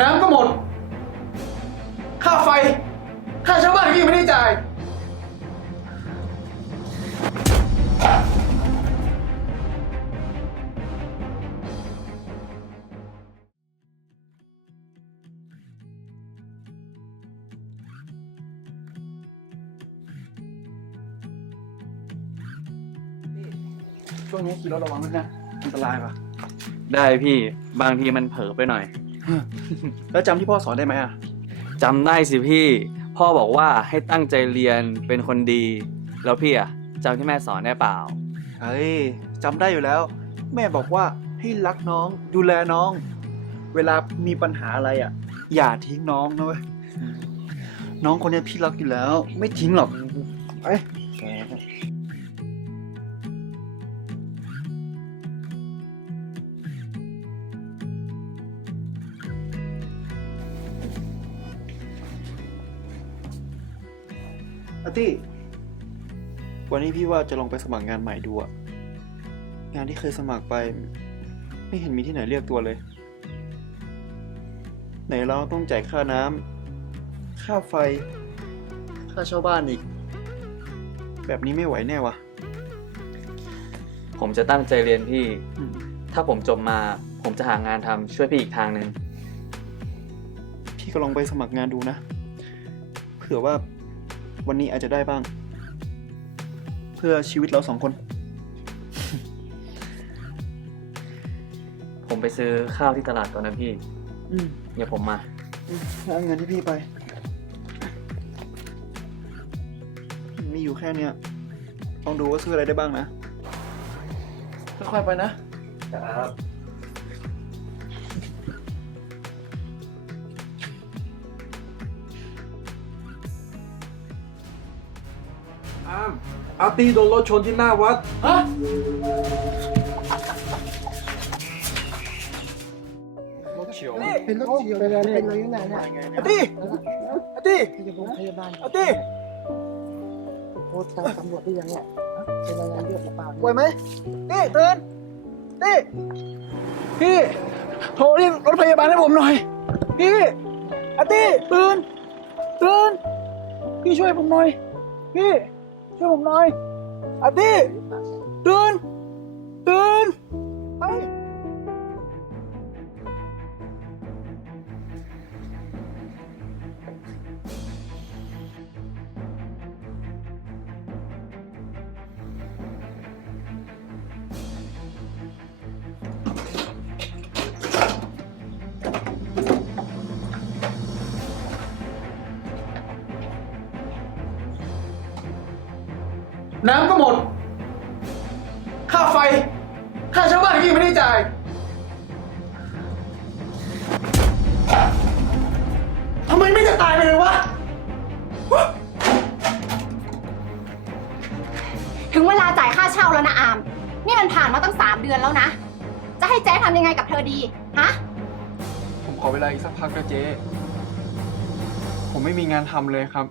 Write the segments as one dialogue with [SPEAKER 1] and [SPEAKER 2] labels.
[SPEAKER 1] น้ำก็หมด ค่าไฟ ค่าเช่าบ้านก็ยังไม่ได้จ่าย ช่วงนี้ขี่รถระวังด้วยนะ อันตรายป่ะ
[SPEAKER 2] ได้พี่ บางทีมันเผลอไปหน่อย
[SPEAKER 1] แล้วจำที่พ่อสอนได้ไหมอะ
[SPEAKER 2] จำได้สิพี่ พ่อบอกว่าให้ตั้งใจเรียนเป็นคนดี แล้วพี่อะจำที่แม่สอนได้เปล่า
[SPEAKER 1] เฮ้ยจำได้อยู่แล้ว แม่บอกว่าให้รักน้อง ดูแลน้อง เวลามีปัญหาอะไรอะ อย่าทิ้งน้องนะเว้ยน้องคนนี้พี่รักอยู่แล้ว ไม่ทิ้งหรอกไป อาร์ตี้วันนี้พี่ว่าจะลองไปสมัครงานใหม่ดูอะงานที่เคยสมัครไป ไม่เห็นมีที่ไหนเรียกตัวเลย ไหนเราต้องจ่ายค่าน้ำค่าไฟ ค่าเช่าบ้านอีก แบบนี้ไม่ไหวแน่วะ
[SPEAKER 2] ผมจะตั้งใจเรียนพี่
[SPEAKER 1] อืม
[SPEAKER 2] ถ้าผมจบมา ผมจะหางานทำช่วยพี่อีกทางหนึ่ง
[SPEAKER 1] พี่ก็ลองไปสมัครงานดูนะ เผื่อว่า วันนี้อาจจะได้บ้าง เพื่อชีวิตเราสองคน
[SPEAKER 2] ผมไปซื้อข้าวที่ตลาดก่อนนะพี่
[SPEAKER 1] อืม
[SPEAKER 2] เดี๋ยวผมมา
[SPEAKER 1] เอาเงินที่พี่ไป มีอยู่แค่เนี้ยลองดูว่าซื้ออะไรได้บ้างนะ ค่อยๆไปนะ
[SPEAKER 2] ครับ
[SPEAKER 3] อามอาร์ตี้โดนรถชนที่หน้าวัด
[SPEAKER 1] ฮะ
[SPEAKER 3] รถเฉียว
[SPEAKER 4] เป็นรถเฉียวเป็นอะไรเป็นอะไรอยู่ไหนเนี่ย
[SPEAKER 1] อาร์ตี้อาร์ตี้
[SPEAKER 4] พยาบาลพยาบาล
[SPEAKER 1] อาร์ตี้
[SPEAKER 4] โทรตามตำรวจได้ยังเนี่ยเป็นอะไรเลือดหรือเปล่า
[SPEAKER 1] ไหวไหมตี้ตื่นตี้พี่โทรเรียกรถพยาบาลให้ผมหน่อย พี่อาร์ตี้ตื่นตื่นพี่ช่วยผมหน่อย พี่ ช่วยผมหน่อยอาร์ตี้ตื่น น้ำก็หมด ค่าไฟ ค่าเช่าบ้านก็ยังไม่ได้จ่าย ทำไมไม่จะตายไปเลยวะ
[SPEAKER 5] ถึงเวลาจ่ายค่าเช่าแล้วนะอาม นี่มันผ่านมาตั้งสามเดือนแล้วนะ จะให้เจ๊ทำยังไงกับเธอดี ฮะ
[SPEAKER 1] ผมขอเวลาอีกสักพักนะเจ๊ ผมไม่มีงานทำเลยครับ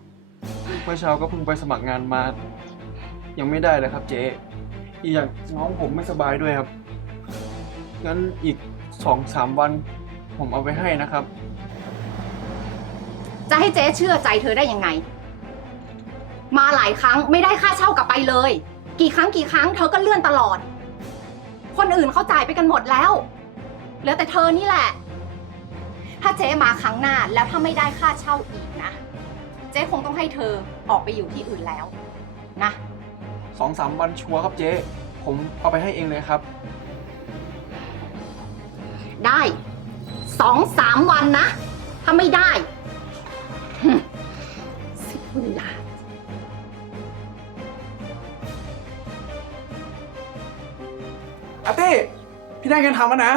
[SPEAKER 1] เมื่อเช้าก็เพิ่งไปสมัครงานมา ยังไม่ได้เลยครับเจ๊อีกอย่างน้องผมไม่สบายด้วยครับ งั้นอีกสองสามวัน ผมเอาไปให้นะครับ
[SPEAKER 5] จะให้เจ๊เชื่อใจเธอได้ยังไง มาหลายครั้งไม่ได้ค่าเช่ากลับไปเลย กี่ครั้งกี่ครั้งเธอก็เลื่อนตลอด คนอื่นเขาจ่ายไปกันหมดแล้ว เหลือแต่เธอนี่แหละ ถ้าเจ๊มาครั้งหน้าแล้วถ้าไม่ได้ค่าเช่าอีกนะ เจ๊คงต้องให้เธอออกไปอยู่ที่อื่นแล้ว นะ
[SPEAKER 1] สองสามวันชัวร์ครับเจ๊ ผมเอาไปให้เองเลยครับ
[SPEAKER 5] ได้สองสามวันนะ ถ้าไม่ได้หึเสิเวลา
[SPEAKER 1] อาร์ตี้พี่ได้เงินทำแล้วนะ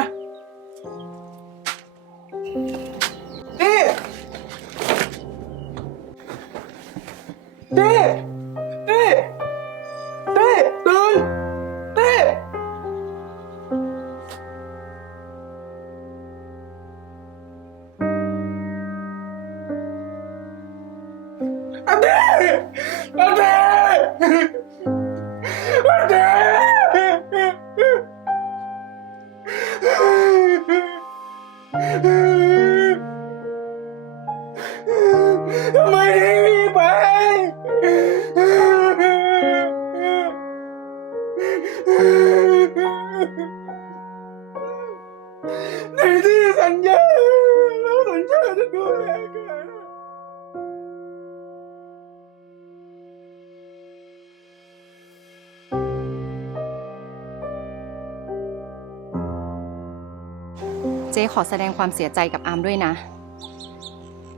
[SPEAKER 1] จ๊
[SPEAKER 6] ขอแสดงความเสียใจกับอามด้วยนะ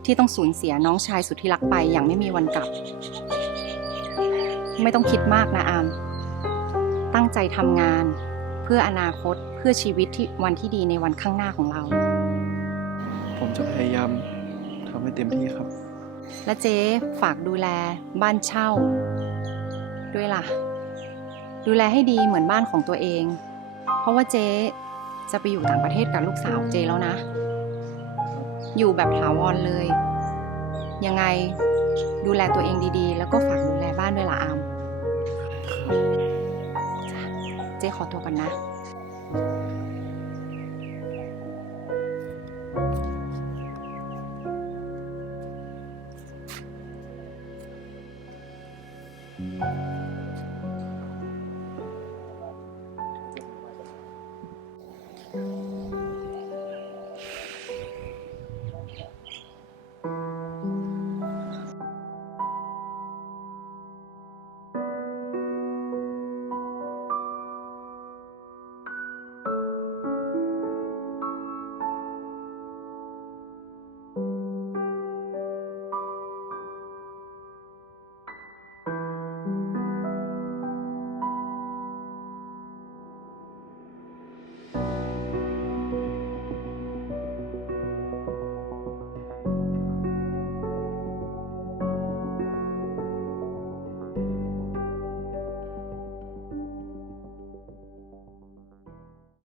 [SPEAKER 6] ที่ต้องสูญเสียน้องชายสุดที่รักไปอย่างไม่มีวันกลับ ไม่ต้องคิดมากนะอาม ตั้งใจทำงาน เพื่ออนาคตเพื่อชีวิตที่วันที่ดีในวันข้างหน้าของเรา
[SPEAKER 3] ผมจะพยายามทำให้เต็มที่ครับ
[SPEAKER 6] และเจ๊ฝากดูแลบ้านเช่า ด้วยล่ะ ดูแลให้ดีเหมือนบ้านของตัวเอง เพราะว่าเจ๊ จะไปอยู่ต่างประเทศกับลูกสาวเจแล้วนะ อยู่แบบถาวรเลย ยังไงดูแลตัวเองดีๆ แล้วก็ฝากดูแลบ้านด้วยล่ะอามเจขอตัวก่อนนะ